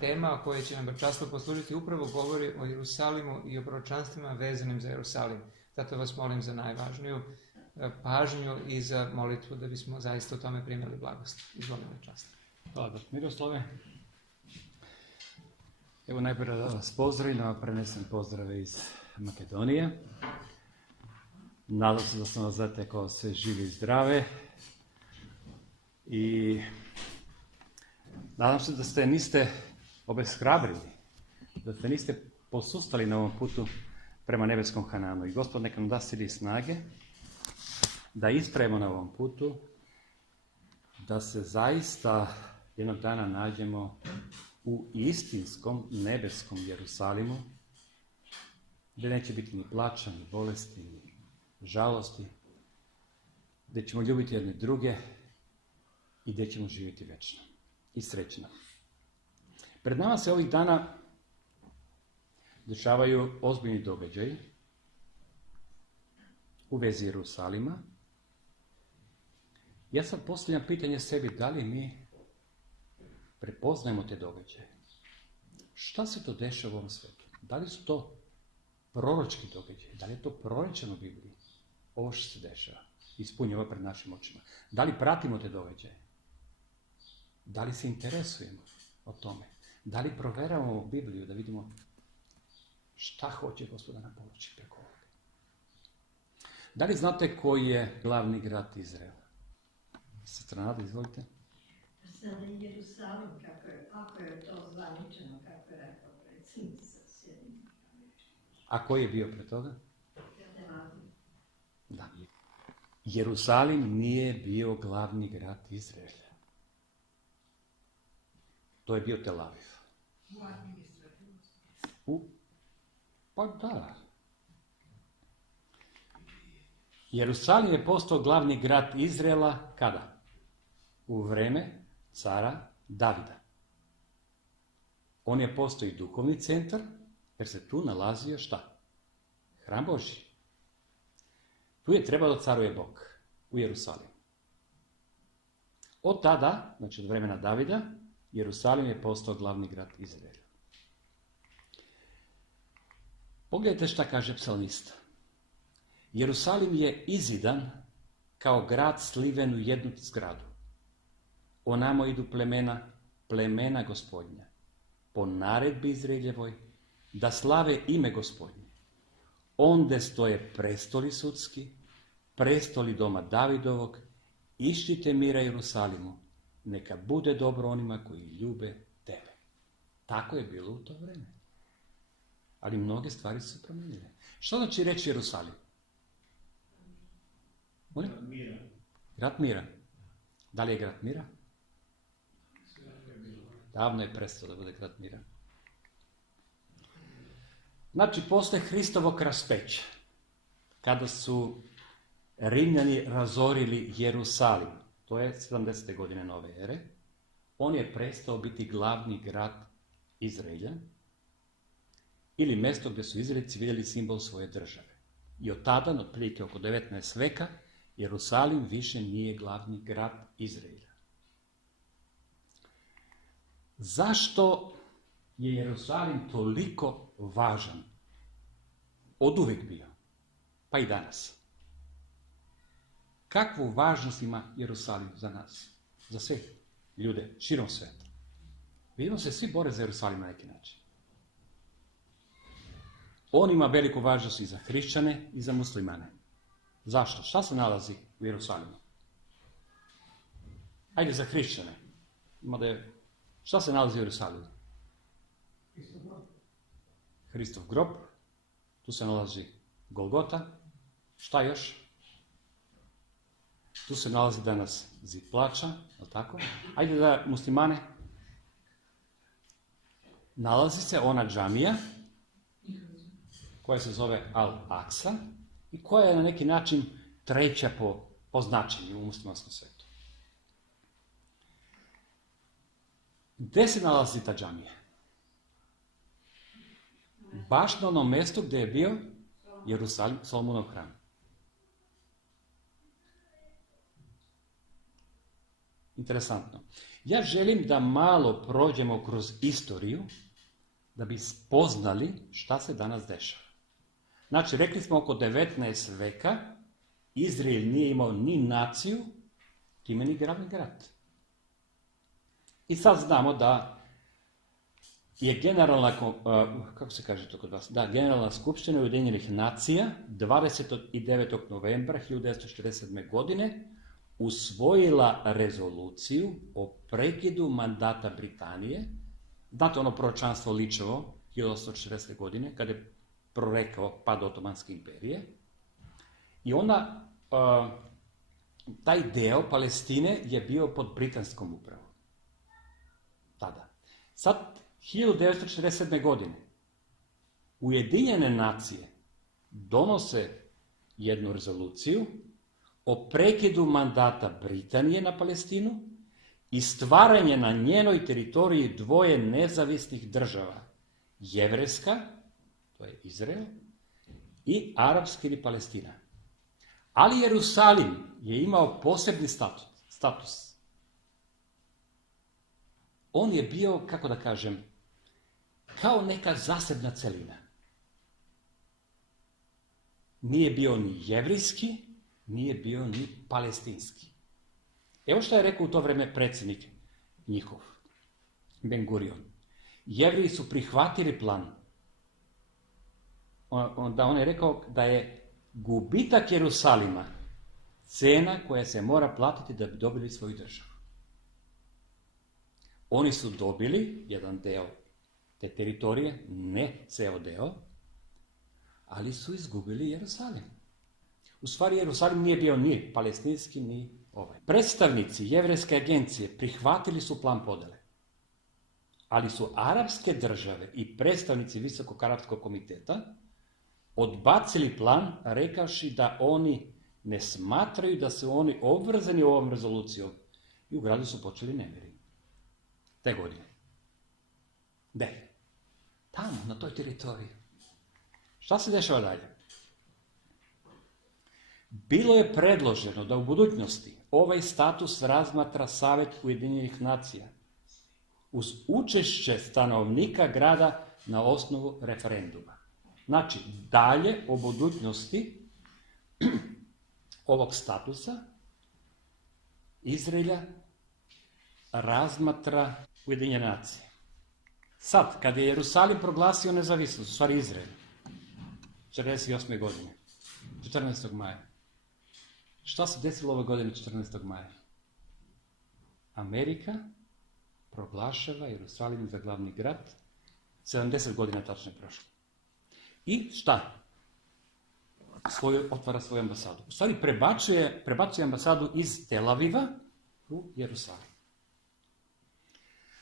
tema o kojoj će nam braćanstvo poslužiti upravo govori o Jerusalimu i o proročanstvima vezanim za Jerusalim. Zato vas molim za najvažniju pažnju i za molitvu da bismo zaista u tome primili blagost. Izvolim braćanstvo. Hvala, brat Miroslave. Evo najprije da vas pozdravim, da prenesem pozdrave iz Makedonije. Nadam se da sam vas zatekao sve živi i zdrave. I nadam se da se niste obeshrabrili, da se niste posustali na ovom putu prema nebeskom Hananu. I Gospod neka nam da sili snage da ispravimo na ovom putu, da se zaista jednog dana nađemo u istinskom nebeskom Jerusalimu, gdje neće biti ni plača, ni bolesti, ni žalosti, gdje ćemo ljubiti jedne druge i gdje ćemo živjeti vječno i srećno. Pred nama se ovih dana dešavaju ozbiljni događaji u vezi Jerusalima. Ja sad postavljam pitanje sebi, da li mi prepoznajemo te događaje? Šta se to dešava u ovom svijetu? Da li su to proročki događaji? Da li je to prorečeno u Bibliji? Ovo što se dešava, ispunjava pred našim očima. Da li pratimo te događaje? Da li se interesujemo o tome? Da li proveravamo Bibliju da vidimo šta hoće Gospod da nam poruči preko ovoga? Da li znate koji je glavni grad Izraela? Sestra Nada, izvolite. Sada Jerusalim, ako je to zvaničeno, kako je rekao predsjednik sa sjedinima. A koji je bio pre toga? Tel Aviv. Da. Jerusalim nije bio glavni grad Izraela. To je bio Tel Aviv. U administrativnom smislu. Pa da. Jerusalim je postao glavni grad Izraela kada? U vreme cara Davida. On je postao i duhovni centar, jer se tu nalazio šta? Hram Božji. Tu je trebalo da caruje Bog, u Jerusalimu. Od tada, znači od vremena Davida, Jerusalim je postao glavni grad Izraela. Pogledajte šta kaže psalmista. Jerusalim je izidan kao grad sliven u jednu zgradu. Onamo idu plemena Gospodnja, po naredbi Izraeljevoj, da slave ime Gospodnje. Onde stoje prestoli sudski, prestoli doma Davidovog, iščite mira Jerusalimu, neka bude dobro onima koji ljube tebe. Tako je bilo u to vreme. Ali mnoge stvari su se promijenile. Što znači reći Jerusalim? Grad mira. Grad mira. Da li je grad mira? Davno je prestao da bude grad mira. Znači, posle Hristovog raspeća, kada su Rimljani razorili Jerusalim, to je 70. godine nove ere, on je prestao biti glavni grad Izraelja, ili mjesto gdje su Izraelci vidjeli simbol svoje države. I od tada, otprilike oko 19. veka, Jerusalim više nije glavni grad Izraelja. Zašto je Jerusalim toliko važan? Od uvijek bio, pa i danas. Kakvu važnost ima Jerusalim za nas? Za sve ljude širom svijeta. Vidimo se svi bore za Jerusalim na neki način. On ima veliku važnost i za hrišćane i za muslimane. Zašto? Šta se nalazi u Jerusalimu? Ajde za hrišćane. Šta se nalazi u Jerusalimu? Hristov grob. Tu se nalazi Golgota. Šta još? Tu se nalazi danas zid plača, je li tako? Ajde da muslimane. Nalazi se ona džamija koja se zove Al-Aqsa i koja je na neki način treća po značenju u muslimanskom svijetu. Gdje se nalazi ta džamija? Baš na onom mjestu gdje je bio Jerusalim, Solomonov hram. Interesantno. Ja želim da malo prođemo kroz istoriju, da bi spoznali šta se danas dešava. Znači, rekli smo oko 19. veka, Izrael nije imao ni naciju, time ni glavni grad. I sad znamo da je Generalna skupština Ujedinjenih nacija 29. novembra 1947. godine usvojila rezoluciju o prekidu mandata Britanije. Znate ono proročanstvo Ličevo 1840. godine, kada je prorekao pad Otomanske imperije. I onda taj deo Palestine je bio pod britanskom upravom. Tada. Sad, 1947. godine Ujedinjene nacije donose jednu rezoluciju o prekidu mandata Britanije na Palestinu i stvaranje na njenoj teritoriji dvoje nezavisnih država, jevrejska, to je Izrael, i arapska ili Palestina. Ali Jerusalim je imao posebni status. On je bio, kako da kažem, kao neka zasebna celina. Nije bio ni jevrijski, nije bio ni palestinski. Evo što je rekao u to vreme predsjednik njihov, Ben Gurion. Jevriji su prihvatili plan. Onda on je rekao da je gubitak Jerusalima cena koja se mora platiti da bi dobili svoju državu. Oni su dobili jedan deo te teritorije, ne ceo deo, ali su izgubili Jerusalim. U stvari Jerusalim nije bio ni palestinski, ni ovaj. Predstavnici jevrejske agencije prihvatili su plan podele, ali su arapske države i predstavnici Visokog arapskog komiteta odbacili plan, rekavši da oni ne smatraju da su oni obvezani ovom rezolucijom. I u gradu su počeli nemiri. Te godine. Gde? Tamo, na toj teritoriji. Šta se dešava dalje? Bilo je predloženo da u budućnosti ovaj status razmatra Savet Ujedinjenih nacija uz učešće stanovnika grada na osnovu referenduma. Znači, dalje o budućnosti ovog statusa Izraelja razmatra Ujedinjene nacije. Sad, kad je Jerusalim proglasio nezavisnost, u stvari Izrael, 1948. godine, 14. maja. Šta se desilo ove godine 14. maja? Amerika proglašava Jerusalim za glavni grad, 70 godina tačno je prošlo. I šta? Otvara svoju ambasadu. U stvari prebacuje ambasadu iz Tel Aviva u Jerusalim.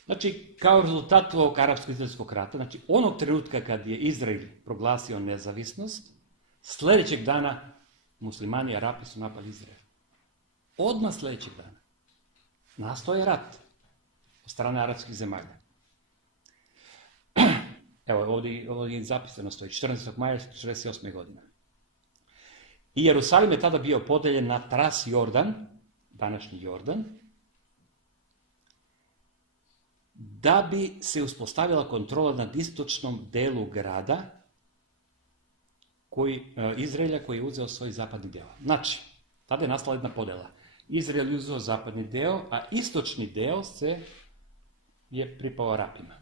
Znači, kao rezultat ovog arapsko-izraelskog rata, znači onog trenutka kad je Izrael proglasio nezavisnost, sljedećeg dana muslimani i Arapi su napali Izrael. Odmah sljedećeg dana. Nastao je rat od strane arapskih zemalja. Evo, ovdje je zapisano stoji, 14. maja 1948. godine. I Jerusalim je tada bio podeljen na Tras Jordan, današnji Jordan, da bi se uspostavila kontrola nad istočnom delu grada Izraelja koji je uzeo svoj zapadni deo. Znači, tada je nastala jedna podela. Izrael je uzeo zapadni deo, a istočni deo je pripao Arapima.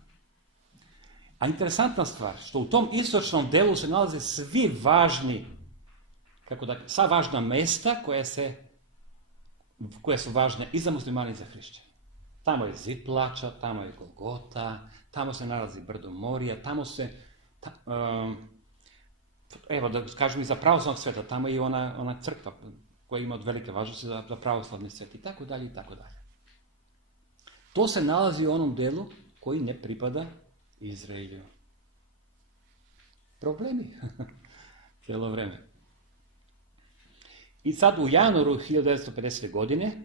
A interesantna stvar, što u tom istočnom delu se nalaze sva važna mesta koja su važne i za muslimane i za hrišćane. Tamo je Zid plača, tamo je Golgota, tamo se nalazi brdo Morija, tamo se, evo da kažem i za pravoslavnog sveta, tamo je i ona crkva koja ima od velike važnosti za pravoslavni svet i tako dalje i tako dalje. To se nalazi u onom delu koji ne pripada Izraelju. Problemi. Cijelo vreme. I sad u januaru 1950. godine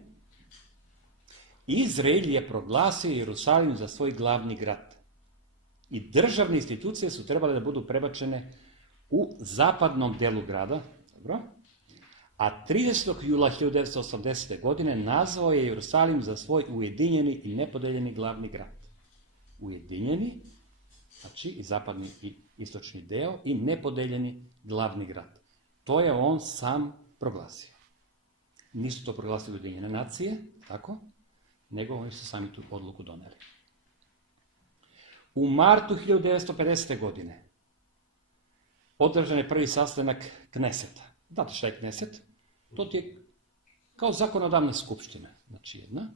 Izrael je proglasio Jerusalim za svoj glavni grad. I državne institucije su trebale da budu prebačene u zapadnom delu grada, dobro? a 30. jula 1980. godine nazvao je Jerusalim za svoj ujedinjeni i nepodeljeni glavni grad. Ujedinjeni, znači i zapadni i istočni deo, i nepodeljeni glavni grad. To je on sam proglasio. Nisu to proglasili Ujedinjene nacije, tako, nego oni su sami tu odluku doneli. U martu 1950. godine održan je prvi sastanak Kneseta. Znate šta je Kneset? To ti je kao zakonodavna skupština, znači jedna.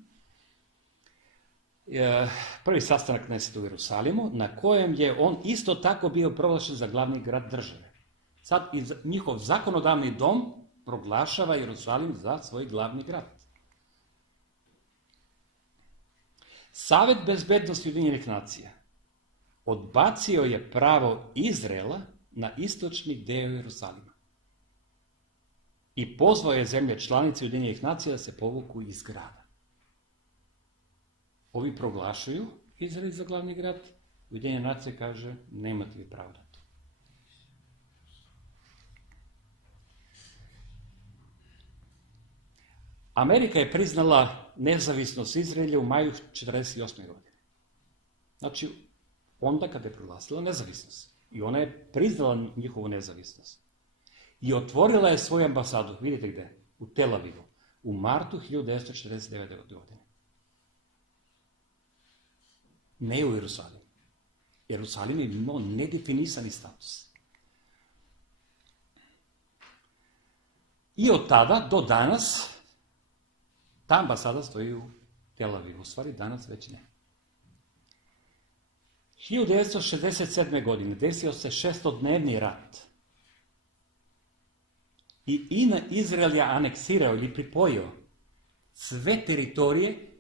Prvi sastanak Kneseta u Jerusalimu, na kojem je on isto tako bio proglašen za glavni grad države. Sad njihov zakonodavni dom proglašava Jerusalim za svoj glavni grad. Savet bezbednosti Ujedinjenih nacija odbacio je pravo Izraela na istočni deo Jerusalima i pozvao je zemlje članice Ujedinjenih nacija da se povuku iz grada. Ovi proglašuju Izrael za glavni grad, Ujedinjene nacije kaže nemate vi pravo na to. Amerika je priznala nezavisnost Izraelja u maju 1948. godine. Znači, onda kada je proglasila nezavisnost. I ona je priznala njihovu nezavisnost. I otvorila je svoju ambasadu, vidite gde, u Tel Avivu, u martu 1949. godine. Ne u Jerusalimu. Jerusalim je imao nedefinisani status. I od tada do danas ta ambasada stoji u Tel Avivu. U stvari danas već ne. 1967. godine desio se 6-dnevni rat. I Izrael je aneksirao ili pripojio sve teritorije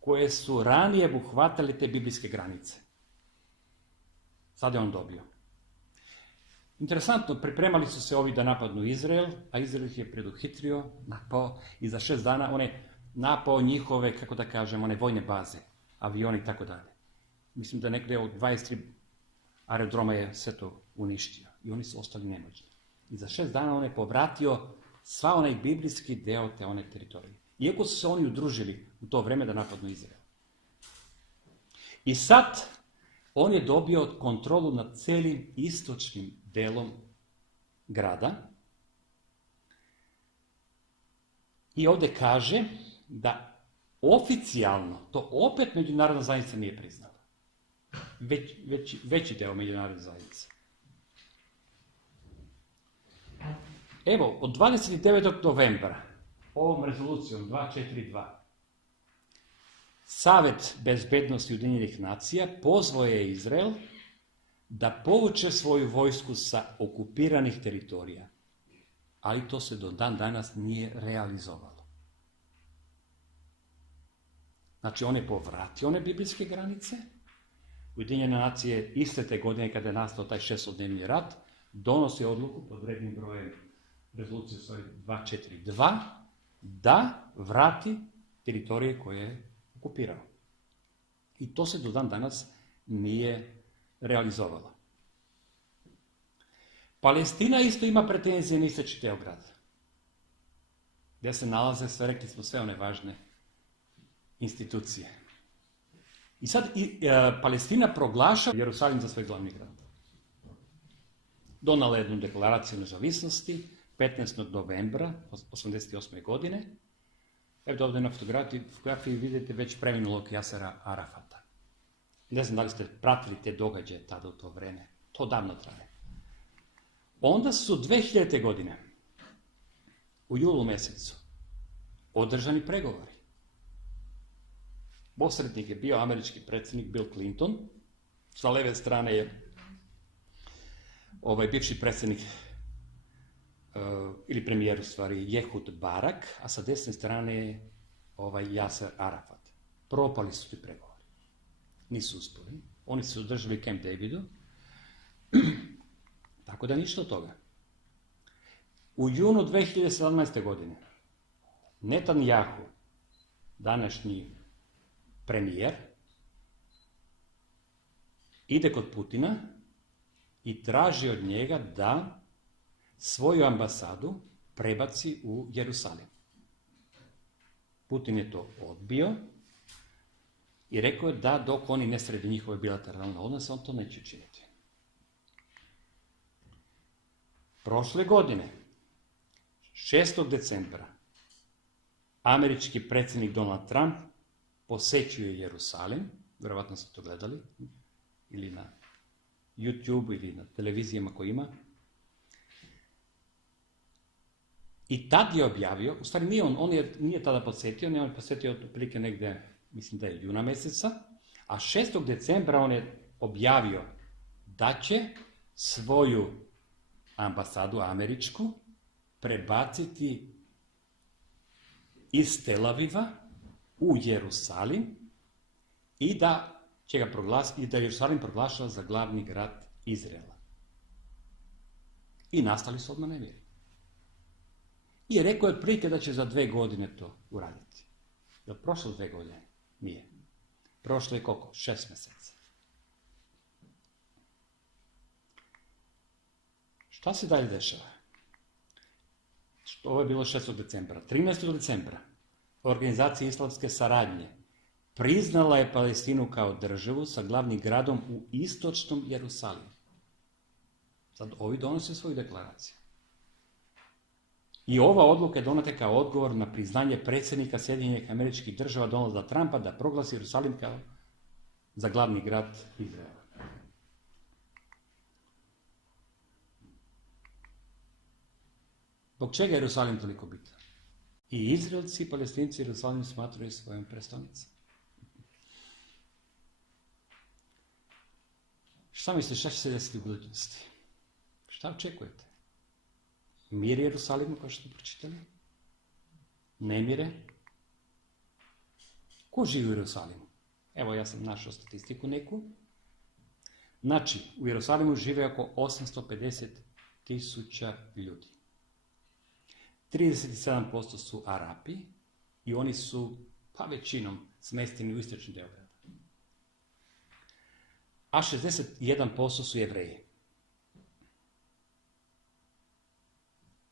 koje su ranije obuhvatale te biblijske granice. Sad je on dobio. Interesantno, pripremali su se ovi da napadnu Izrael, a Izrael ih je preduhitrio, napao i za 6 dana on je napao njihove, kako da kažem, one vojne baze, avioni i tako dalje. Mislim da nekde od 23 aerodroma je sve to uništio i oni su ostali nemoćni. I za 6 dana on je povratio sva onaj biblijski deo te one teritorije. Iako su se oni udružili u to vreme da napadnu Izrael. I sad on je dobio kontrolu nad celim istočnim delom grada. I ovdje kaže da oficijalno to opet međunarodna zajednica nije priznala. Veći deo međunarodne zajednice. Evo, od 29. novembra ovom rezolucijom 242 Savet bezbednosti Ujedinjenih nacija pozvao je Izrael da povuče svoju vojsku sa okupiranih teritorija, ali to se do dan danas nije realizovalo. Znači, on je povratio one biblijske granice. Ujedinjene nacije iste te godine kada je nastao taj 6-dnevni rat, donosi odluku pod rednim brojem rezolucije 242 da vrati teritorije koje je okupirao. I to se do dan danas nije realizovalo. Palestina isto ima pretenzije na istočni deo grada, gdje se nalaze, sve rekli smo, sve one važne institucije. I sad Palestina proglašava Jerusalim za svoj glavni grad. Donala jednu deklaraciju nezavisnosti 15. novembra 1988. godine. Evo ovdje na fotografiji vidite već preminulog Jasera Arafata. Ne znam da li ste pratili te događaje tada u to vreme. To davno traje. Onda su 2000. godine u julu mjesecu održani pregovori. Posrednik je bio američki predsjednik Bill Clinton. Sa leve strane je bivši predsjednik ili premijer u stvari Jehud Barak, a sa desne strane je Jaser Arafat. Propali su ti pregovori. Nisu uspjeli. Oni su održali Camp Davidu. Tako da ništa od toga. U junu 2017. godine Netanjahu, današnji premijer, ide kod Putina i traži od njega da svoju ambasadu prebaci u Jerusalim. Putin je to odbio i rekao je da dok oni ne srede njihove bilateralne odnose, on to neće činiti. Prošle godine, 6. decembra, američki predsjednik Donald Trump posećuje Jerusalim, vjerovatno ste to gledali, ili na YouTube ili na televizijama koje ima. I tad je objavio, u stvari nije tada posjetio, on je posjetio otprilike negdje, mislim da je juna mjeseca, a 6. decembra on je objavio da će svoju ambasadu američku prebaciti iz Tel Aviva u Jerusalim i da će ga proglasiti, da Jerusalim proglašava za glavni grad Izraela. I nastali su odmah nemiri. I rekao je prije da će za 2 godine to uraditi. Je li prošlo 2 godine? Nije. Prošlo je koliko? 6 mjeseci. Šta se dalje dešava? Ovo je bilo 6. decembra. 13. decembra Organizacija islamske saradnje priznala je Palestinu kao državu sa glavnim gradom u istočnom Jerusalimu. Sad ovi donose svoju deklaraciju. I ova odluka je donata kao odgovor na priznanje predsjednika Sjedinjenih Američkih Država Donalda Trumpa da proglasi Jerusalim kao za glavni grad Izraela. Zbog čega je Jerusalim toliko bitan? I Izraelci i Palestinci Jerusalim smatraju svojom prestolnicom. Šta mislite, šta će se desiti u budućnosti? Šta očekujete? Mir Jerusalimu, kao što ste pročitali? Nemire? Ko živi u Jerusalimu? Evo, ja sam našao statistiku neku. Znači, u Jerusalimu žive oko 850.000 ljudi. 37% su Arapi i oni su, pa većinom, smješteni u istočni dio grada. A 61% su Jevreji.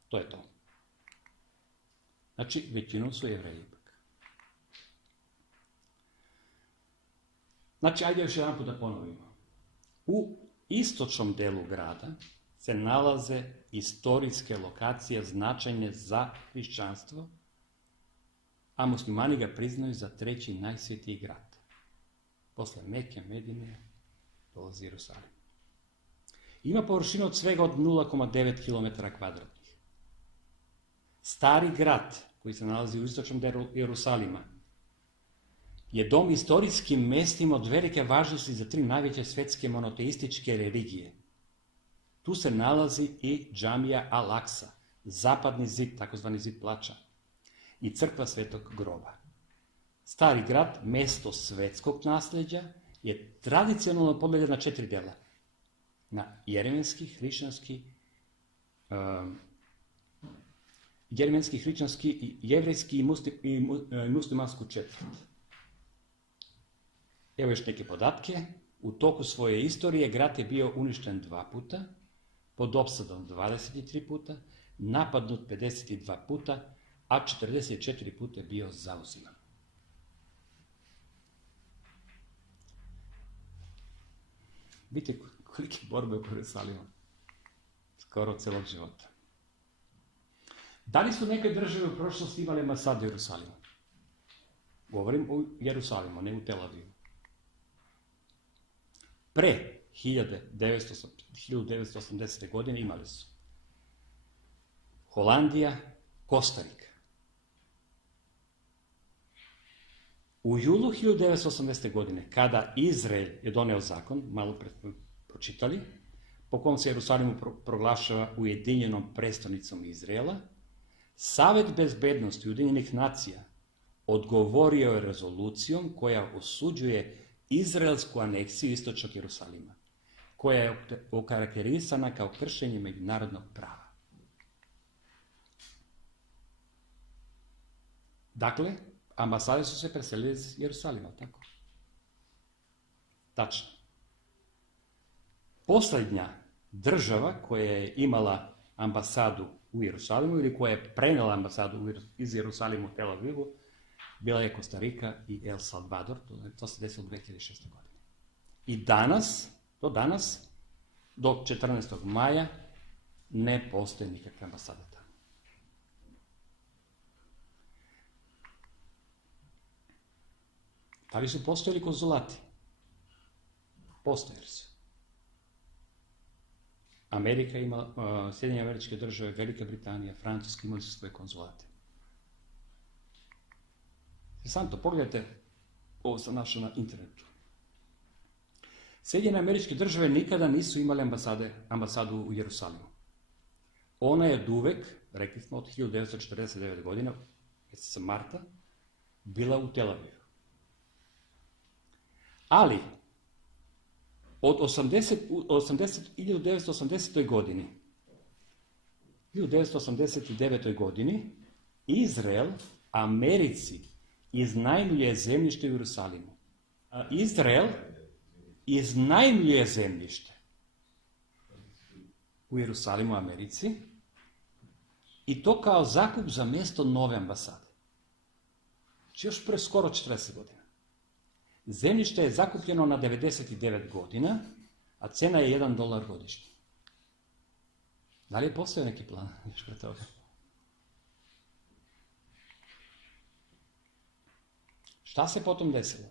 To je to. Znači, većinom su Jevreji ipak. Znači, ajde još jedan put da ponovimo. U istočnom delu grada se nalaze istorijske lokacije značajne za hrišćanstvo, a muslimani ga priznaju za 3. najsvetiji grad. Posle Mekke, Medine, dolazi Jerusalim. Ima površinu od svega od 0,9 km2. Stari grad, koji se nalazi u istočnom delu Jerusalima, je dom istorijskim mestima od velike važnosti za 3 najveće svetske monoteističke religije. Tu se nalazi i džamija Al-Aksa, zapadni zid, takozvani zid plača, i crkva Svetog groba. Stari grad, mesto svetskog nasljeđa, je tradicionalno podijeljen na 4 dela. Na jeremenski, hrišćanski, jevrejski i muslimansku četvrt. Evo još neke podatke. U toku svoje istorije grad je bio uništen 2 puta, pod opsadom 23 puta, napadnut 52 puta, a 44 puta je bio zauziman. Vidite kolike borbe u Jerusalimu. Skoro celog života. Da li su neke države u prošlosti imale ambasade u Jerusalimu? Govorim u Jerusalimu, ne u Tel Avivu. Pre 1980. godine imali su Holandija, Kostarika. U julu 1980. godine, kada Izrael je doneo zakon, malo pre smo pročitali, po kom se Jerusalimu proglašava ujedinjenom prestolnicom Izraela, Savet bezbednosti Ujedinjenih nacija odgovorio je rezolucijom koja osuđuje izraelsku aneksiju istočnog Jerusalima, koja je okarakterisana kao kršenje međunarodnog prava. Dakle, ambasade su se preselile iz Jerusalima, tako? Tačno. Posljednja država koja je imala ambasadu u Jerusalimu ili koja je prenela ambasadu iz Jerusalimu u Tel Avivu, bila je Kostarika i El Salvador, to se desilo 2006. godine. I danas, do 14. maja, ne postoje nikakve ambasade tamo. Da li su postojali konzulati? Postojali su. Amerika ima, Sjedinjene Američke Države, Velika Britanija, Francuska imali su svoje konzulate. Interesantno, pogledajte, ovo sam našao na internetu. Sjedinjene Američke Države nikada nisu imali ambasadu u Jerusalimu. Ona je oduvek, rekli smo, od 1949. godine, mjeseca marta, bila u Tel Avivu. Ali, od 1980. godini, 1989. godini, Izrael Americi iznajmljuje zemljište u Jerusalimu. A Izrael iznajmljuje zemljište u Jerusalimu, Americi, i to kao zakup za mjesto nove ambasade. Znači još pre skoro 40 godina. Zemljište je zakupljeno na 99 godina, a cena je $1 godišnje. Da li je postojao neki plan još pre toga? Šta se potom desilo?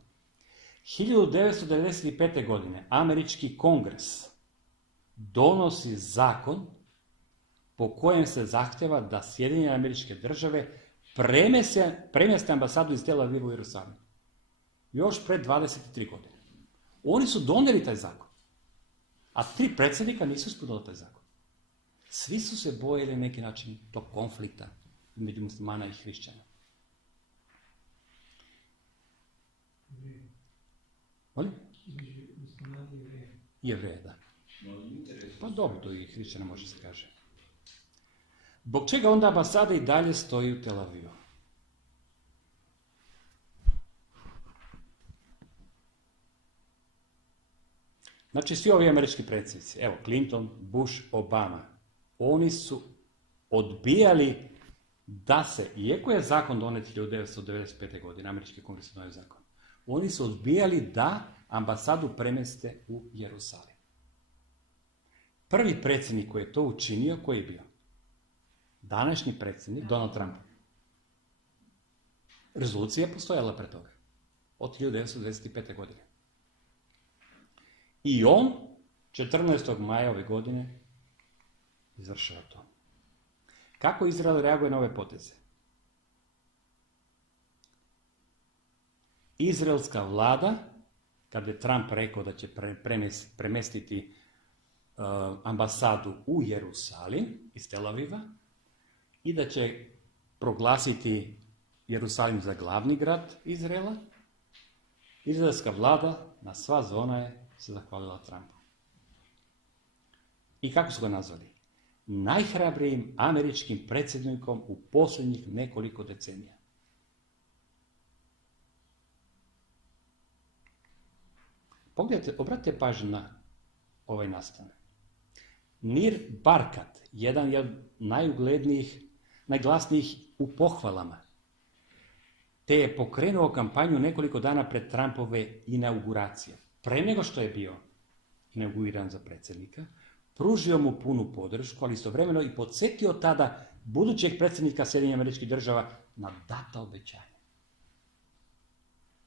1995. godine američki kongres donosi zakon po kojem se zahtjeva da Sjedinjene Američke Države premjeste ambasadu iz Tel Aviva u Jerusalim. Još pred 23 godine. Oni su donijeli taj zakon, a 3 predsjednika nisu ispunili taj zakon. Svi su se bojili na neki način tog konflikta između muslimana i hrišćana. Molim? Jevreje, da. Pa dobro, to i hrišćana može se kaže. Zbog čega onda ambasada i dalje stoji u Tel Avivu? Znači, svi ovi američki predsjednici, evo, Clinton, Bush, Obama, oni su odbijali da se, iako je zakon donet 1995. godine, američki kongres je donio zakon, oni su odbijali da ambasadu premjeste u Jerusalim. Prvi predsjednik koji je to učinio, koji je bio? Današnji predsjednik, Donald Trump. Rezolucija je postojala pre toga, od 1995. godine. I on, 14. maja ove godine, izvršava to. Kako Izrael reaguje na ove poteze? Izraelska vlada, kad je Trump rekao da će premestiti ambasadu u Jerusalim iz Tel Aviva i da će proglasiti Jerusalim za glavni grad Izraela, izraelska vlada na sva zona je se zahvalila Trumpu. I kako su ga nazvali? Najhrabrijim američkim predsjednikom u posljednjih nekoliko decenija. Pogledajte, obratite pažnju na ovaj nastanak. Nir Barkat, jedan je od najglasnijih u pohvalama, te je pokrenuo kampanju nekoliko dana pred Trumpove inauguracije. Pre nego što je bio inauguriran za predsjednika, pružio mu punu podršku, ali istovremeno i podsjetio tada budućeg predsjednika Sjedinjenih Američkih Država na data obećanja.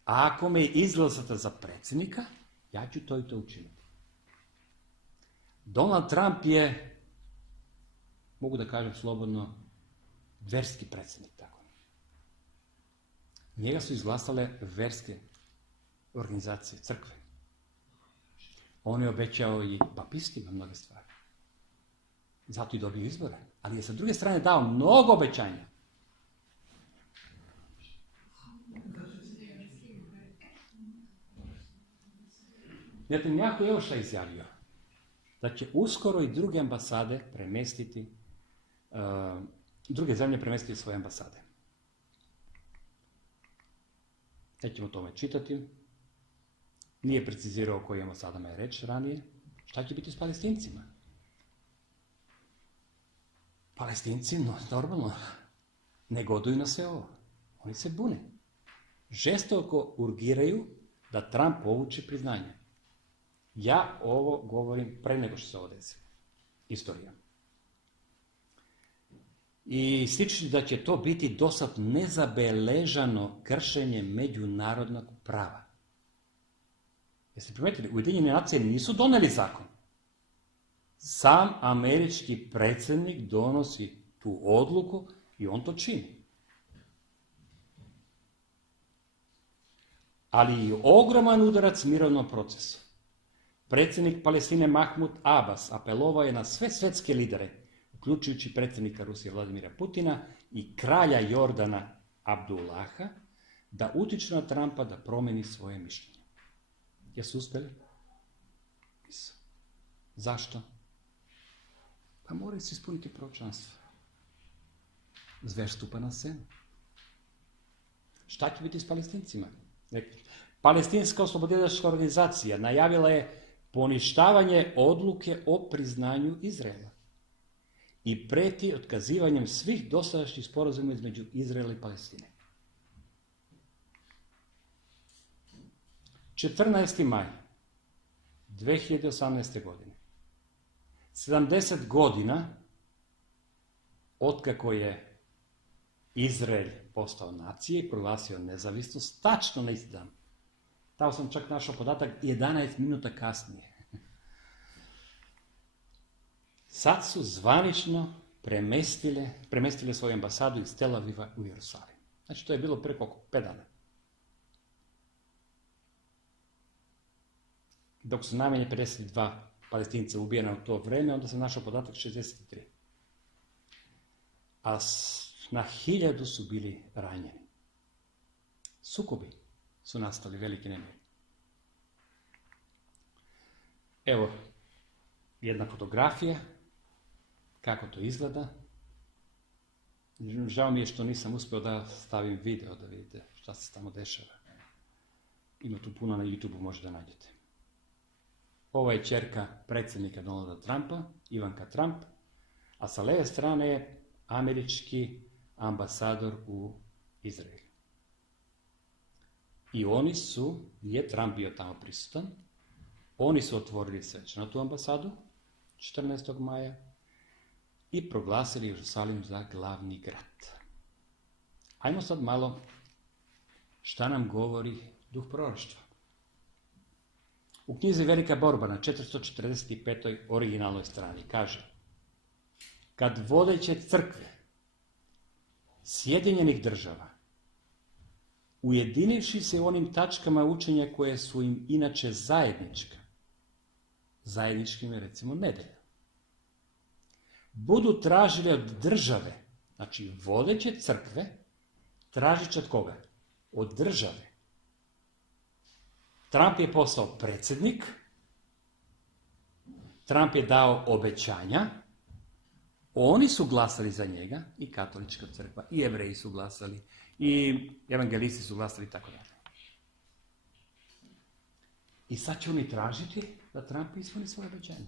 A ako me izglasate za predsjednika, ja ću to i to učiniti. Donald Trump je, mogu da kažem slobodno, verski predsjednik. Tako. Njega su izglasale verske organizacije, crkve. On je obećao i papistima mnoge stvari. Zato i dobio izbore. Ali je sa druge strane dao mnogo obećanja. Netanjahu je još izjavio da će uskoro i druge ambasade premestiti, druge zemlje premestiti svoje ambasade. Nećemo o tome čitati. Nije precizirao o kojim ambasadama je reč ranije. Šta će biti s Palestincima? Palestinci normalno negoduju na sve ovo. Oni se bune. Žestoko urgiraju da Trump povuče priznanje. Ja ovo govorim pre nego što se ovo desi. Istorija. I sliči da će to biti dosad nezabeležano kršenje međunarodnog prava. Jeste primetili? Ujedinjene nacije nisu doneli zakon. Sam američki predsjednik donosi tu odluku i on to čini. Ali i ogroman udarac mirovnom procesu. Predsjednik Palestine Mahmud Abbas apelovao je na sve svjetske lidere, uključujući predsjednika Rusije Vladimira Putina i kralja Jordana Abdullaha, da utiču na Trumpa da promeni svoje mišljenje. Jesu uspjeli? Nisu. Zašto? Pa moraju se ispuniti proročanstvo. Zver stupa na scenu. Šta će biti s Palestincima? Palestinska oslobodilačka organizacija najavila je poništavanje odluke o priznanju Izraela i preti otkazivanjem svih dosadašnjih sporazuma između Izraela i Palestine. 14. maj 2018. godine. 70 godina otkako je Izrael postao nacija i proglasio nezavisnost, tačno na isti dan. Tamo sam čak našao podatak 11 minuta kasnije. Sad su zvanično premestile svoju ambasadu iz Tel Aviva u Jerusalim. Znači, to je bilo preko 5 dana. Dok su najmanje 52 Palestinca ubijena u to vrijeme, onda sam našao podatak 63. A na 1000 su bili ranjeni. Sukobi su nastali, veliki nemir. Evo, jedna fotografija, kako to izgleda. Žao mi je što nisam uspio da stavim video da vidite šta se tamo dešava. Ima tu puno na YouTube-u, možda nađete. Ovo je ćerka predsjednika Donalda Trumpa, Ivanka Trump, a sa lijeve strane je američki ambasador u Izraelu. I oni su, nije Trump bio tamo prisutan, oni su otvorili svečano tu ambasadu 14. maja i proglasili Jerusalim za glavni grad. Ajmo sad malo šta nam govori duh proroštva. U knjizi Velika borba na 445. originalnoj strani kaže: kad vodeće crkve Sjedinjenih Država, ujedinivši se u onim tačkama učenja koje su im inače zajedničkim je recimo nedelja, budu tražili od države, znači vodeće crkve, tražit će od koga? Od države. Trump je postao predsjednik, Trump je dao obećanja, oni su glasali za njega, i katolička crkva, i Jevreji su glasali, i evangelisti su glasali, i tako dalje. I sad će oni tražiti da Trump ispuni svoje obećanje.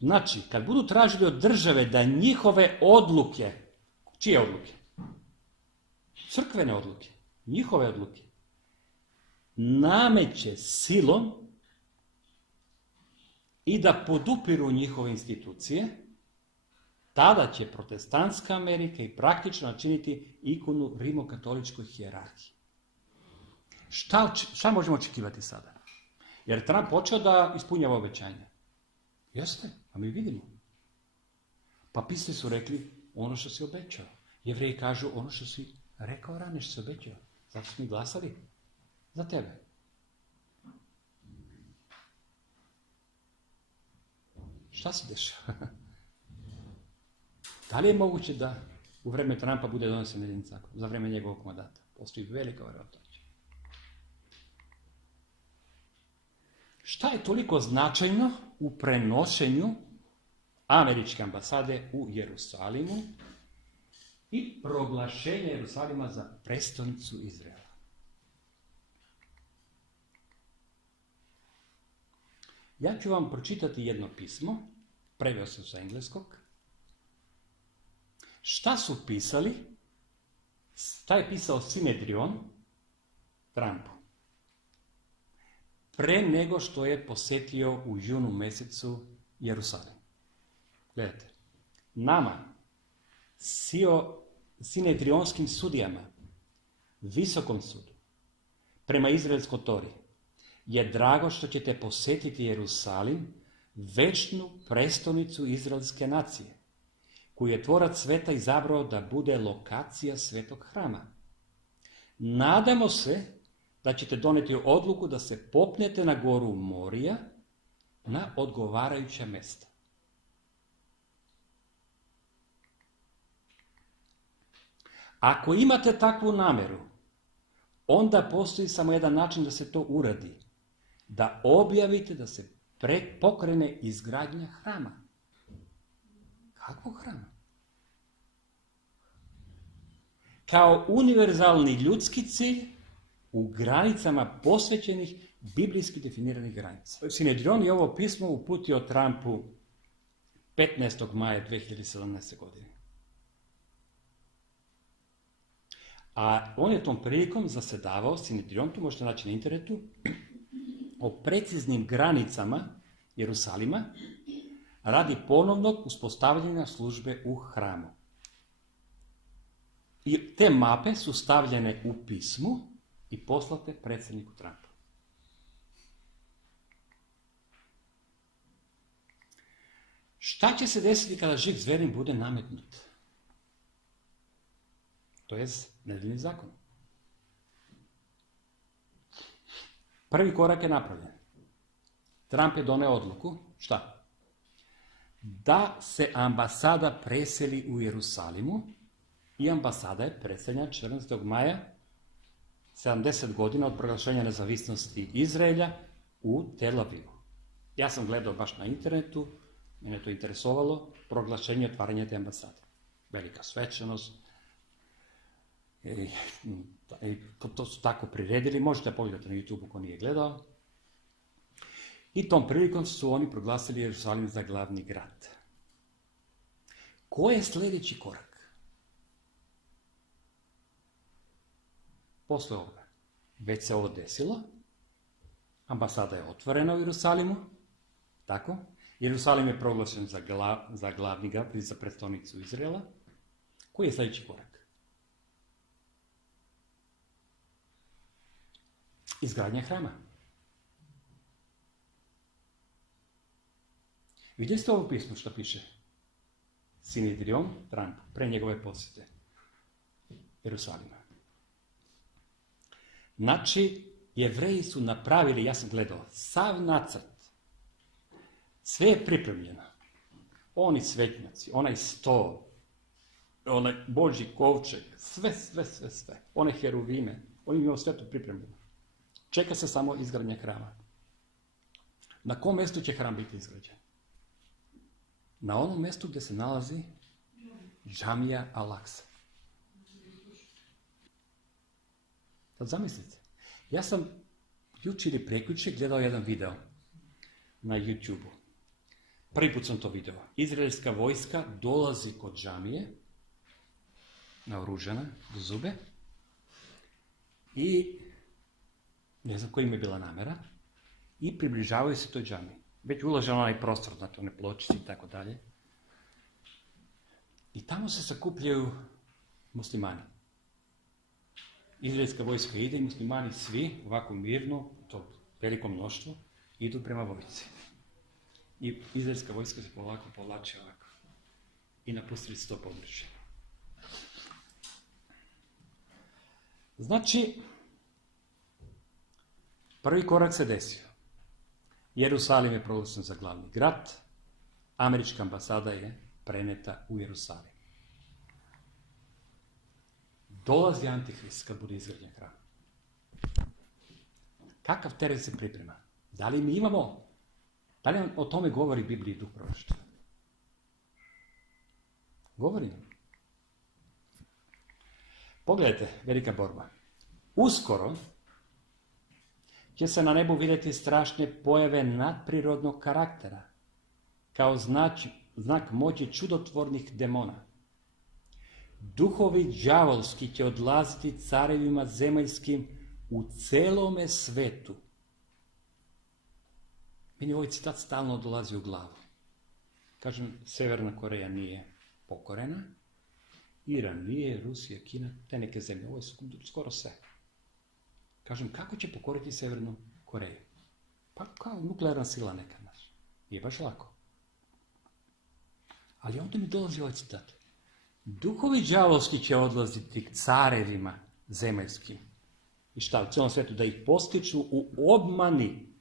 Znači, kad budu tražili od države da njihove odluke, čije odluke? Crkvene odluke, njihove odluke, nameće silom i da podupiru njihove institucije, tada će protestantska Amerika i praktično načiniti ikonu rimokatoličkoj hijerarhiji. Šta možemo očekivati sada? Jer je Trump počeo da ispunjava obećanja. Jeste, a mi vidimo. Papisti su rekli ono što si obećao. Jevreji kažu ono što si rekao ranije, što si obećao. Zato smo mi glasali za tebe. Šta se dešava? Da li je moguće da u vrijeme Trumpa bude donesen jedan zakon, za vrijeme njegovog mandata? Postoji velika vjerojatnoća. Šta je toliko značajno u prenošenju američke ambasade u Jerusalimu i proglašenje Jerusalima za prestolnicu Izraela? Ja ću vam pročitati jedno pismo, preveo sam sa engleskog, Šta su pisali? Šta je pisao Sinedrion Trumpu? Pre nego što je posjetio u junu mjesecu Jerusalim. Gledajte, nama, sinedrionskim sudijama, visokom sudu, prema izraelskoj tori, je drago što ćete posjetiti Jerusalim, večnu prestolnicu izraelske nacije, koju je tvorac sveta izabrao da bude lokacija svetog hrama. Nadamo se da ćete doneti odluku da se popnete na goru Morija na odgovarajuća mjesta. Ako imate takvu namjeru, onda postoji samo jedan način da se to uradi. Da objavite da se pokrene izgradnja hrama. Kakvog hrama? Kao univerzalni ljudski cilj u granicama posvećenih biblijski definiranih granica. Sinedrion je ovo pismo uputio Trumpu 15. maja 2017. godine. A on je tom prilikom zasedavao, Sinedrion, tu možete naći na internetu, o preciznim granicama Jerusalima radi ponovnog uspostavljanja službe u hramu. I te mape su stavljene u pismu i poslate predsjedniku Trumpu. Šta će se desiti kada žig zverin bude nametnut? To je nedeljni zakon. Prvi korak je napravljen. Trump je doneo odluku, šta? Da se ambasada preseli u Jerusalimu i ambasada je preseljena 14. maja 70 godina od proglašenja nezavisnosti Izraelja u Tel Avivu. Ja sam gledao baš na internetu, mene je to interesovalo, proglašenje i otvaranje te ambasade. Velika svečanost. To su tako priredili, možete pogledati na YouTube ko nije gledao. I tom prilikom su oni proglasili Jerusalim za glavni grad. Ko je sljedeći korak? Posle ovoga. Već se ovo desilo. Ambasada je otvorena u Jerusalimu. Tako. Jerusalim je proglašen za glavni grad ili za prestolnicu Izraela. Koji je sljedeći korak? Izgradnja hrama. Vidjeli ste ovo pismo što piše? Sinedrion Trump, pre njegove posjete Jerusalima. Znači, Jevreji su napravili, ja sam gledao, sav nacrt. Sve je pripremljeno. Oni svećnjaci, onaj sto, onaj Božji kovčeg, sve. One heruvime, oni imaju sve to pripremljeno. Čeka se samo izgradnja hrama. Na kom mjestu će hram biti izgrađen? Na onom mjestu gdje se nalazi džamija Al-Aqsa. Sad zamislite, ja sam jučer ili prekjučer gledao jedan video na YouTube-u. Prvi put sam to video. Izraelska vojska dolazi kod džamije, naoružana do zube, i ne znam koja im je bila namjera, i približavaju se toj džamiji. Već ulaže onaj prostor, znate, one pločice i tako dalje. I tamo se sakupljaju muslimani. Izraelska vojska ide i muslimani svi, ovako mirno, to veliko mnoštvo, idu prema vojsci. I izraelska vojska se polako povlači ovako. I napustili se to područje. Znači, prvi korak se desio. Jerusalim je proglašen za glavni grad, američka ambasada je preneta u Jerusalim. Dolazi Antihrist kad bude izgrađen hram. Kakav teret se priprema? Da li mi imamo, da li o tome govori Biblija i Duh proroštva? Govori. Pogledajte, velika borba. Uskoro će se na nebu vidjeti strašne pojave nadprirodnog karaktera, kao znak moći čudotvornih demona. duhovi đavolski će odlaziti carevima zemaljskim u celome svetu. Meni ovaj citat stalno dolazi u glavu. Kažem, Severna Koreja nije pokorena, Iran nije, Rusija, Kina, te neke zemlje, ovo je skoro sve. Kažem, kako će pokoriti Severnu Koreju? Pa kao nuklearna sila neka naša. Nije baš lako. Ali onda mi dolazi ovaj citat. Duhovi đavolski će odlaziti k carevima zemaljskim. I šta, u cijelom svijetu? Da ih postiču u obmani,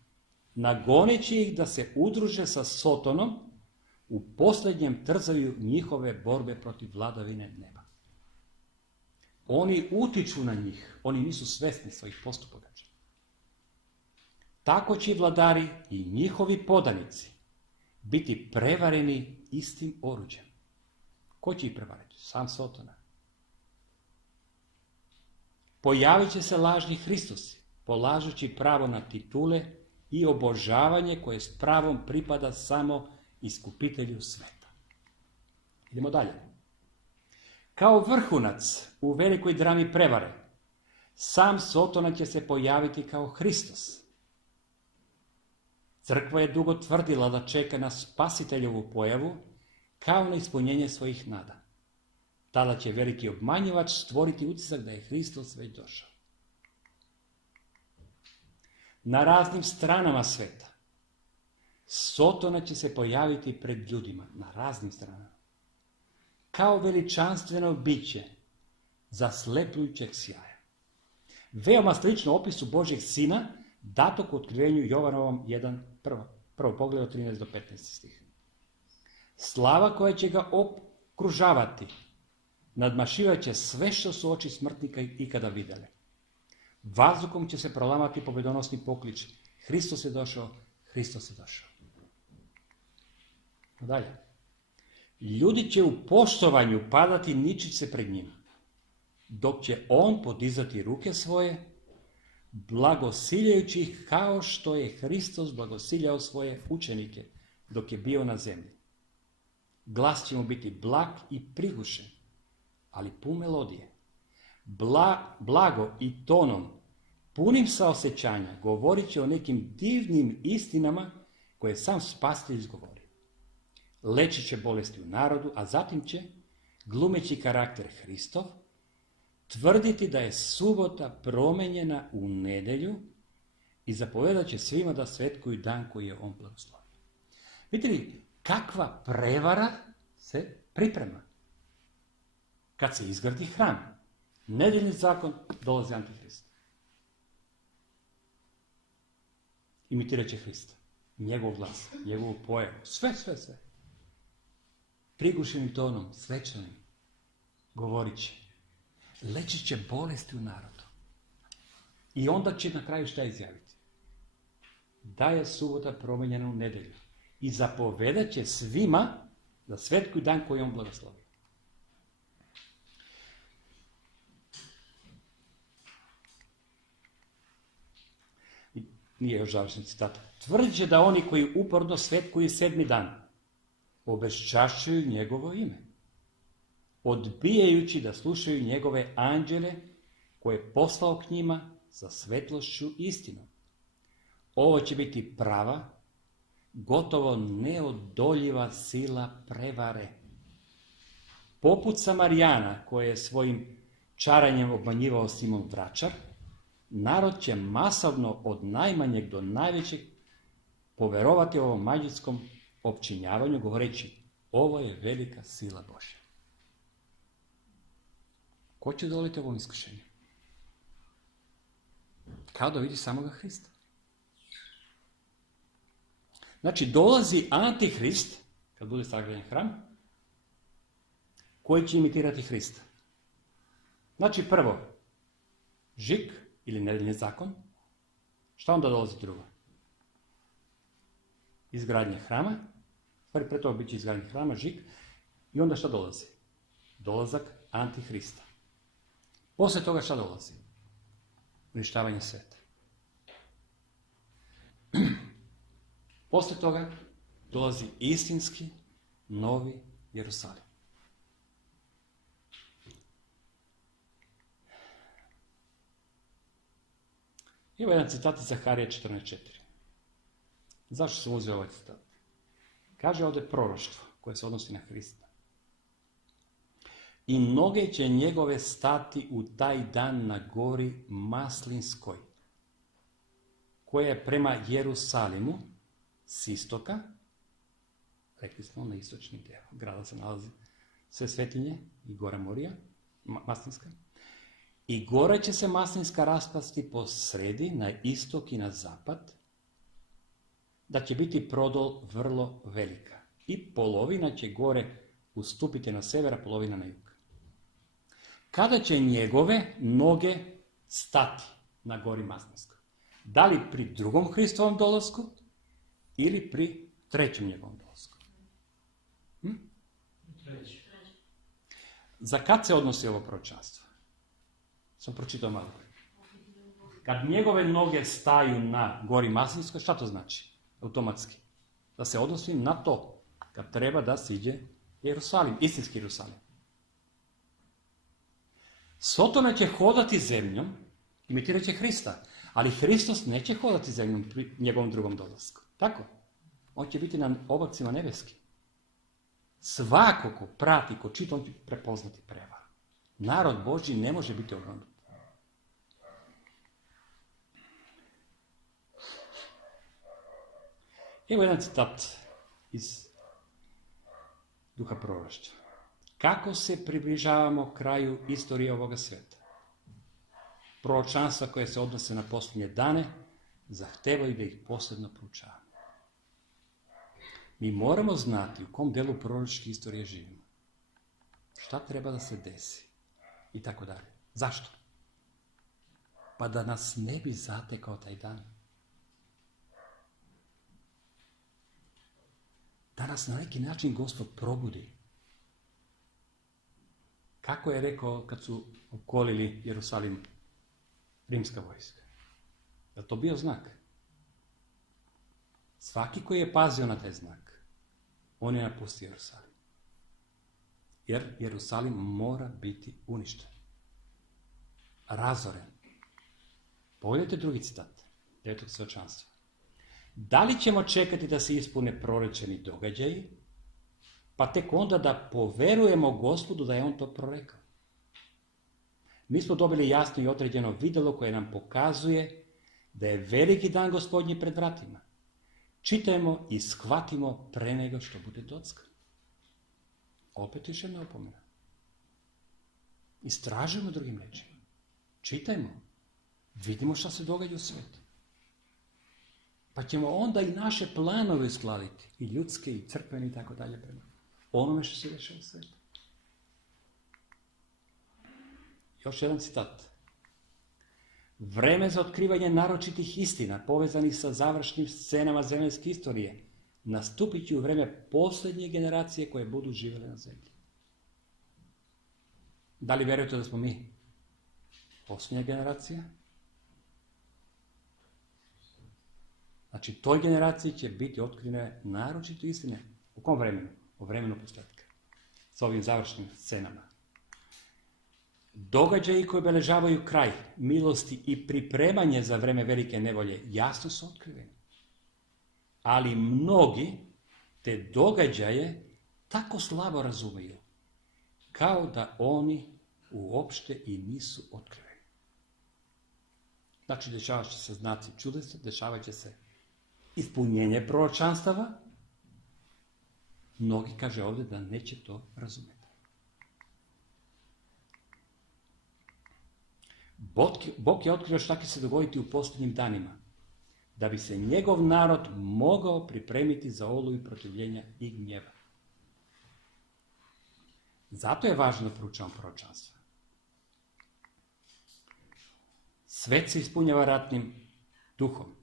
nagoneći ih da se udruže sa Sotonom u posljednjem trzaju njihove borbe protiv vladavine neba. Oni utiču na njih, oni nisu svjesni svojih postupaka. Tako će vladari i njihovi podanici biti prevareni istim oruđem. Ko će ih prevariti? Sam Sotona. Pojavit će se lažni Hristosi, polažući pravo na titule i obožavanje koje s pravom pripada samo iskupitelju sveta. Idemo dalje. Kao vrhunac u velikoj drami prevare, sam Sotona će se pojaviti kao Hristos. Crkva je dugo tvrdila da čeka na spasiteljevu pojavu kao na ispunjenje svojih nada. Tada će veliki obmanjivač stvoriti utisak da je Hristos već došao. Na raznim stranama sveta Sotona će se pojaviti pred ljudima, na raznim stranama, kao veličanstveno biće zaslepljujućeg sjaja. Veoma slično opisu Božjeg Sina, datog u otkrivenju Jovanovom 1, prvo pogled od 13 do 15 stih. Slava koja će ga okružavati nadmašivat će sve što su oči smrtnika ikada vidjele. Vazduhom će se prolamati pobjedonosni poklič. Hristos je došao, Hristos je došao. Dalje. Ljudi će u poštovanju padati ničić se pred njim, dok će on podizati ruke svoje, blagosiljajući ih kao što je Hristos blagosiljao svoje učenike dok je bio na zemlji. Glas će mu biti blag i prigušen, ali pun melodije. Blago i tonom, punim saosjećanja, govorit će o nekim divnim istinama koje je sam Spasitelj izgovorio. Lečit će bolesti u narodu, a zatim će, glumeći karakter Hristov, tvrditi da je subota promenjena u nedjelju i zapovedat će svima da svetkuju dan koji je on blagoslovio. Vidite li kakva prevara se priprema? Kad se izgradi hram, nedjeljni zakon, dolazi Antihrist. Imitirat će Hrista, njegov glas, njegovu pojavu, sve. Prigušenim tonom, svečanim, govorit će. Lečit će bolesti u narodu. I onda će na kraju šta izjaviti? Da je subota promijenjena u nedjelju. I zapovedat će svima da svetkuju dan koji on blagoslovi. Nije još završen citat. Tvrdit će da oni koji uporno svetkuju 7. dan obeščašćuju njegovo ime, odbijajući da slušaju njegove anđele koje je poslao k njima sa svetlošću istinom. Ovo će biti prava, gotovo neodoljiva sila prevare. Poput Samarijana, koje je svojim čaranjem obmanjivao Simon Vračar, narod će masovno od najmanjeg do najvećeg poverovati ovom mađarskom opčinjavanju, govoreći, ovo je velika sila Božja. Ko će doliti ovom iskušenju? Kao da vidi samoga Hrista. Znači, dolazi Antihrist, kad bude sagrađen hram, koji će imitirati Hrista. Znači, prvo, žig ili nedjeljni zakon. Šta onda dolazi drugo? Izgradnja hrama. Pre toga bit će izgradnja hrama, žig. I onda šta dolazi? Dolazak Antihrista. Poslije toga šta dolazi? Uništavanje sveta. Poslije toga dolazi istinski novi Jerusalim. Evo jedan citat iz Zaharija 14.4. Zašto sam uzeo ovaj citat? Kaže ovdje proroštvo koje se odnosi na Hrista. I noge će njegove stati u taj dan na gori Maslinskoj, koja je prema Jerusalimu s istoka, rekli smo na istočni dio grada se nalazi sve svetinje i gora Morija, Maslinska. I gore će se Maslinska raspasti po sredi, na istok i na zapad, da će biti prodol vrlo velika. I polovina će gore ustupiti na sever, a polovina na jug. Kada će njegove noge stati na gori Maslinskoj? Da li pri drugom Hristovom dolasku ili pri trećem njegovom dolasku? Treći. Za kad se odnosi ovo proročanstvo? Sam pročitao malo. Kad njegove noge staju na gori Maslinskoj, šta to znači? Automatski. Da se odnosi na to, kad treba da siđe Jerusalim, istinski Jerusalim. Sotona će hodati zemljom, imitirat će Hrista, ali Hristos neće hodati zemljom pri njegovom drugom dolasku. Tako? On će biti na oblacima nebeskim. Svako ko prati, ko čita, on će prepoznati prevaru. Narod Božji ne može biti obmanut. Evo jedan citat iz Duha proroštva. Kako se približavamo kraju istorije ovoga sveta? Proročanstva koje se odnose na posljednje dane zahtevaju da ih posebno proučavamo. Mi moramo znati u kom delu proročke istorije živimo. Šta treba da se desi? I tako dalje. Zašto? Pa da nas ne bi zatekao taj dan. Da nas na neki način Gospod probudi. Kako je rekao kad su okolili Jerusalim rimska vojska? Je li to bio znak? Svaki koji je pazio na taj znak, on je napustio Jerusalim. Jer Jerusalim mora biti uništen. Razoren. Pogledajte drugi citat, 9. svečanstva. Da li ćemo čekati da se ispune prorečeni događaji, pa tek onda da poverujemo Gospodu da je on to prorekao? Mi smo dobili jasno i određeno vidjelo koje nam pokazuje da je veliki dan Gospodnji pred vratima. Čitajmo i shvatimo pre nego što bude docka. Opet još jedna opomena. Istražujemo drugim rečima. Čitajmo. Vidimo šta se događa u svijetu. Pa ćemo onda i naše planove uskladiti. I ljudske, i crkvene, i tako dalje. Prema onome što se dešava u svijetu. Još jedan citat. Vreme za otkrivanje naročitih istina povezanih sa završnim scenama zemaljske istorije nastupit će u vreme posljednje generacije koje budu živjele na zemlji. Da li vjerujete da smo mi posljednja generacija? Znači, toj generaciji će biti otkrivene naročite istine. U kom vremenu? U vremenu posljedka. S ovim završnim scenama. Događaji koji obeležavaju kraj milosti i pripremanje za vreme velike nevolje jasno su otkriveni. Ali mnogi te događaje tako slabo razumiju, kao da oni uopšte i nisu otkriveni. Znači, dešavat će se znaci čudesa, dešavat će se ispunjenje proročanstava. Mnogi kaže ovdje da neće to razumjeti. Bog je otkrio šta će se dogoditi u posljednjim danima, da bi se njegov narod mogao pripremiti za oluju protivljenja i gnjeva. Zato je važno da proučavamo proročanstva. Svet se ispunjava ratnim duhom.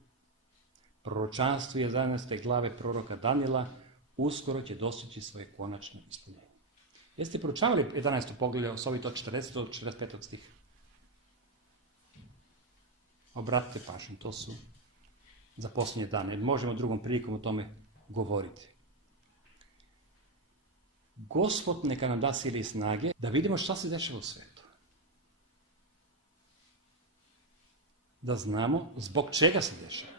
Proročanstvo je 11. glave proroka Danila uskoro će dostići svoje konačno ispunjenje. Jeste proučavali 11. poglavlje osobito od 40. do 45. stiha? Obratite pažnju, to su za posljednje dane. Možemo drugom prilikom o tome govoriti. Gospod neka nam da sile i snage da vidimo šta se dešava u svijetu. da znamo zbog čega se dešava.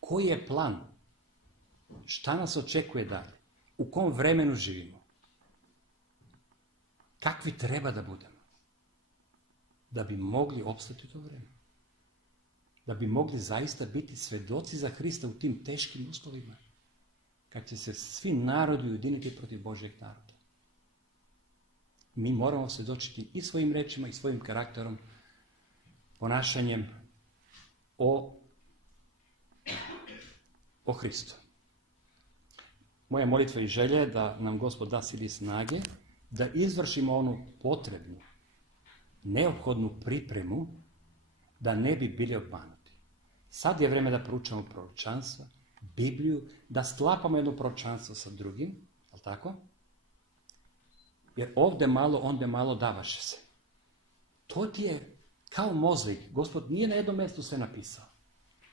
Koji je plan? Šta nas očekuje dalje? U kom vremenu živimo? Kakvi treba da budemo? Da bi mogli opstati u to vreme. Da bi mogli zaista biti svedoci za Hrista u tim teškim uslovima. Kad će se svi narodi ujediniti protiv Božjeg naroda. Mi moramo svjedočiti i svojim rečima i svojim karakterom, ponašanjem o Hristu. Moja molitva i želja je da nam Gospod da sili snage da izvršimo onu potrebnu, neophodnu pripremu da ne bi bili obmanuti. Sad je vreme da proučamo proročanstva, Bibliju, da sklapamo jedno proročanstvo sa drugim, je li tako? Jer ovdje malo, ondje malo davaše se. To ti je kao mozaik. Gospod nije na jednom mjestu sve napisao.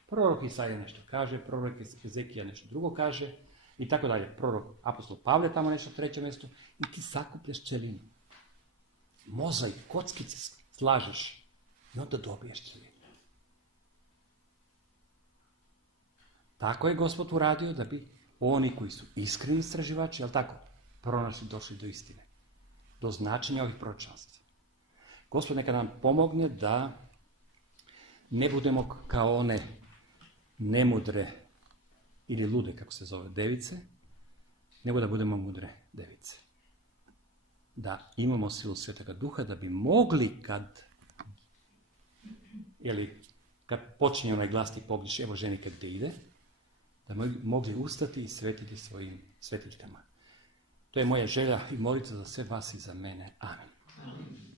Prorok Isaija nešto kaže, prorok Ezekija nešto drugo kaže i tako dalje. Prorok apostol Pavle tamo nešto treće mjesto i ti sakupljaš ćelinu. Mozaik, kockice slažeš i onda dobiješ ćelinu. Tako je Gospod uradio da bi oni koji su iskreni istraživači, jel tako, pronašli, došli do istine. Do značenja ovih proročanstva. Gospod neka nam pomogne da ne budemo kao one nemudre ili lude, kako se zove, device, nego da budemo mudre device. Da imamo silu Svetoga Duha da bi mogli kad počinje onaj glasni pogliš, evo ženi kad te ide, da mogli ustati i svetiti svojim svetiljkama. To je moja želja i molitva za sve vas i za mene. Amen.